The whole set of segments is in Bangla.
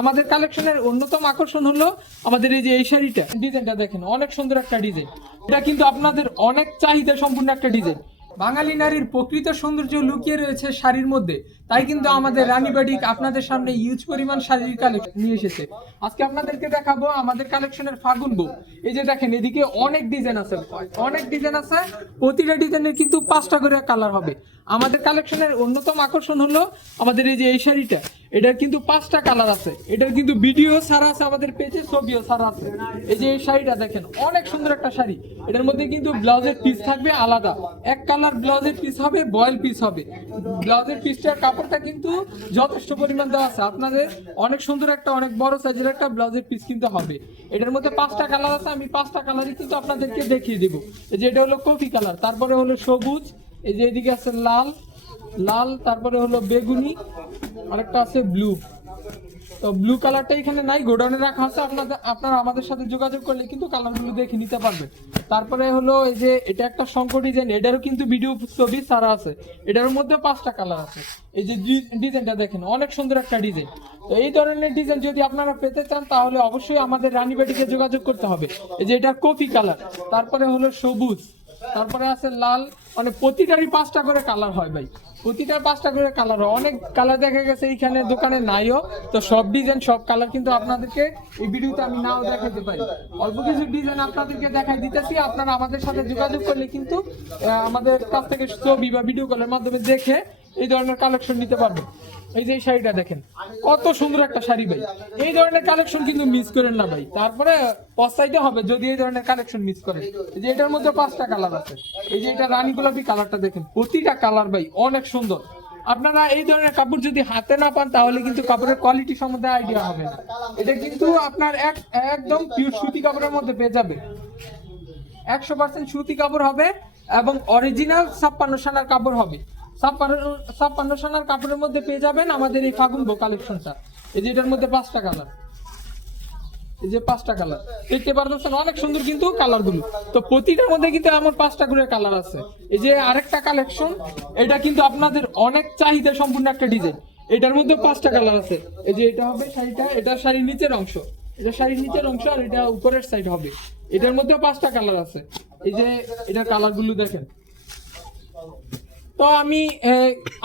আমাদের কালেকশনের অন্যতম আকর্ষণ হলো আমাদের এই যে এই শাড়িটা। ডিজাইনটা দেখেন, অনেক সুন্দর একটা ডিজাইন। এটা কিন্তু আপনাদের অনেক চাহিদা সম্পূর্ণ একটা ডিজাইন। বাঙালি নারীর প্রকৃত সৌন্দর্য লুকিয়ে রয়েছে শাড়ির মধ্যে। তাই কিন্তু আমাদের রানীবাড়ি আপনাদের সামনে ইউজ পরিমাণ শাড়ির কালেকশন নিয়ে এসেছে। আজকে আপনাদেরকে দেখাবো আমাদের কালেকশনের ফাগুন বউ। এই যে দেখেন, এদিকে অনেক ডিজাইন আছে। অনেক ডিজাইন আছে, প্রতিটা ডিজাইনের কিন্তু পাঁচটা করে কালার হবে। আমাদের কালেকশনের অন্যতম আকর্ষণ হলো আমাদের এই যে এই শাড়িটা। এটার কিন্তু পাঁচটা কালার আছে। এটার কিন্তু ভিডিও সারা আছে, আমাদের পেজে ছবিও সারা আছে। এই যে এই শাড়িটা দেখেন, অনেক সুন্দর একটা শাড়ি। এটার মধ্যে কিন্তু ব্লাউজের পিস থাকবে আলাদা। এক কালার ব্লাউজের পিস হবে বয়েল পিস হবে। ব্লাউজের পিসটার কাপড়টা কিন্তু যথেষ্ট পরিমাণ দেওয়া আছে। আপনাদের অনেক সুন্দর একটা, অনেক বড় সাইজের একটা ব্লাউজের পিস কিন্তু হবে। এটার মধ্যে পাঁচটা কালার আছে, আমি পাঁচটা কালারই কিন্তু আপনাদেরকে দেখিয়ে দিব। এই যে এটা হলো কফি কালার তারপরে হলো সবুজ, এই যে এদিকে আছে লাল লাল, তারপরে হলো বেগুনি, আরেকটা আছে ব্লু তো ব্লু কালারটা এখানে নাই, গোডাউনে রাখা আছে, আপনাদের আপনারা আমাদের সাথে যোগাযোগ করলে কিন্তু কালারগুলো দেখে নিতে পারবেন। তারপরে হলো এই যে, এটা একটা শঙ্কর ডিজাইন এটারও কিন্তু ভিডিও ছবি সারা আছে। এটার মধ্যে পাঁচটা কালার আছে। এই যে ডিজাইনটা দেখেন, অনেক সুন্দর একটা ডিজাইন তো এই ধরনের ডিজাইন যদি আপনারা পেতে চান, তাহলে অবশ্যই আমাদের রানীবাড়িকে যোগাযোগ করতে হবে। এই যে এটা কফি কালার তারপরে হলো সবুজ। তারপরে আছে লাল মানে প্রতিটারই পাঁচটা করে কালার হয় ভাই। প্রতিটার পাঁচটা করে কালার হয়। অনেক কালার দেখা গেছে এইখানে, দোকানে নাইও। তো সব ডিজাইন সব কালার কিন্তু আপনাদেরকে এই ভিডিওতে আমি নাও দেখাতে পারি। অল্প কিছু ডিজাইন আপনাদেরকে দেখাই দিতেছি। আপনারা আমাদের সাথে যোগাযোগ করলে কিন্তু আমাদের কাছ থেকে ছবি বা ভিডিও কলের মাধ্যমে দেখে এই ধরনের কালেকশন নিতে পারবেন। এই যে শাড়িটা দেখেন, কত সুন্দর একটা শাড়ি ভাই। এই ধরনের কালেকশন কিন্তু মিস করেন না ভাই। তারপরে পস্তাইতে হবে, যদি এই ধরনের কালেকশন মিস করেন। এই যে এটার মধ্যে পাঁচটা কালার আছে। এই যে এটা রানী গোলাপি কালারটা দেখেন, প্রতিটা কালার ভাই অনেক সুন্দর। আপনারা এই ধরনের কাপড় যদি হাতে না পান, তাহলে কিন্তু কাপড়ের কোয়ালিটি সম্বন্ধে আইডিয়া হবে না। এটা কিন্তু আপনার এক, একদম পিওর সুতি কাপড়ের মধ্যে পেয়ে যাবে। একশো পার্সেন্ট সুতি কাপড় হবে এবং অরিজিনাল ছাপ্পান্ন সানার কাপড় হবে। ছাপ্পান্ন সানার কাপড়ের মধ্যে পেয়ে যাবেন আমাদের এই ফাগুন বো কালেকশনটা। এই যে এটার মধ্যে পাঁচটা কালার। এই যে পাঁচটা কালার। দেখতে পারতেছেন অনেক সুন্দর কিন্তু কালারগুলো তো প্রতিটার মধ্যে কিন্তু এমন পাঁচটা করে কালার আছে। এই যে আরেকটা কালেকশন, এটা কিন্তু আপনাদের অনেক চাহিদা সম্পূর্ণ একটা ডিজাইন। এটার মধ্যে পাঁচটা কালার আছে। এই যে এটা হবে শাড়িটা, এটা শাড়ির নিচের অংশ। এটা শাড়ির নিচের অংশ আর এটা উপরের সাইড হবে। এটার মধ্যে পাঁচটা কালার আছে। এই যে এটার কালারগুলো দেখেন। তো আমি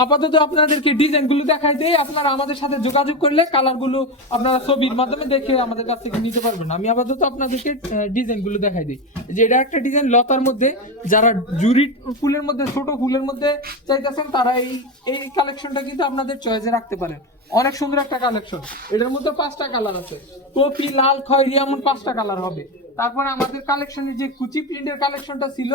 আপাতত আপনাদেরকে ডিজাইনগুলো দেখাই দেই। আপনারা আমাদের সাথে যোগাযোগ করলে কালারগুলো আপনারা ছবির মাধ্যমে দেখে আমাদের কাছ থেকে নিতে পারবেন। আমি আপাতত আপনাদেরকে ডিজাইনগুলো দেখাই দিই। যে এটা একটা ডিজাইন লতার মধ্যে, যারা জুরি ফুলের মধ্যে, ছোট ফুলের মধ্যে চাইতেছেন, তারা এই এই কালেকশনটা কিন্তু আপনাদের চয়েসে রাখতে পারেন। অনেক সুন্দর একটা কালেকশন এটার মধ্যে পাঁচটা কালার আছে। কপি লাল, খয়েরি, এমন পাঁচটা কালার হবে। তারপরে আমাদের কালেকশনে যে কুচি প্রিন্টের কালেকশনটা ছিল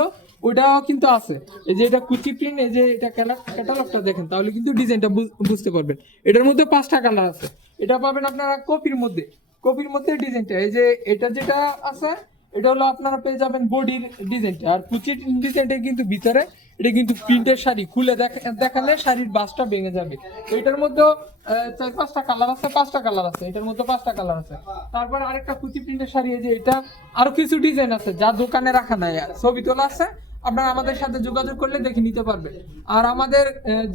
ওটাও কিন্তু আছে। এই যে এটা কুচি প্রিন্ট এই যে এটা ক্যাটালগটা দেখেন, তাহলে কিন্তু ডিজাইনটা বুঝতে পারবেন। এটার মধ্যে পাঁচটা কালার আছে। এটা পাবেন আপনারা কপির মধ্যে। কপির মধ্যে ডিজাইনটা এই যে এটা যেটা আছে এটা হলো আপনারা পেয়ে যাবেন বডির ডিজাইনটা আর কুচির ডিজাইনটা কিন্তু ভিতরে, এটা কিন্তু প্রিন্টের শাড়ি। খুলে দেখালে শাড়ির বাসটা ভেঙে যাবে। এটার মধ্যে চার পাঁচটা কালার আছে, পাঁচটা কালার আছে। এটার মধ্যে পাঁচটা কালার আছে। তারপর আরেকটা কুচি প্রিন্টের শাড়ি যে এটা, আরও কিছু ডিজাইন আছে যা দোকানে রাখা নাই। ছবি তোলা আছে, আপনারা আমাদের সাথে যোগাযোগ করলে দেখে নিতে পারবেন। আর আমাদের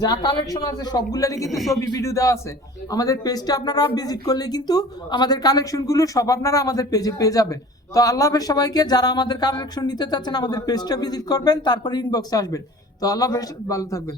যা কালেকশন আছে, সবগুলোরই কিন্তু ছবি ভিডিও দেওয়া আছে। আমাদের পেজটা আপনারা ভিজিট করলে কিন্তু আমাদের কালেকশনগুলো সব আপনারা আমাদের পেজে পেয়ে যাবেন। তো আল্লাহ সবাইকে যারা আমাদের কালেকশন নিতে চাচ্ছেন, আমাদের পেজটা ভিজিট করবেন, তারপরে ইনবক্সে আসবেন। তো আল্লাহ ভালো থাকবেন।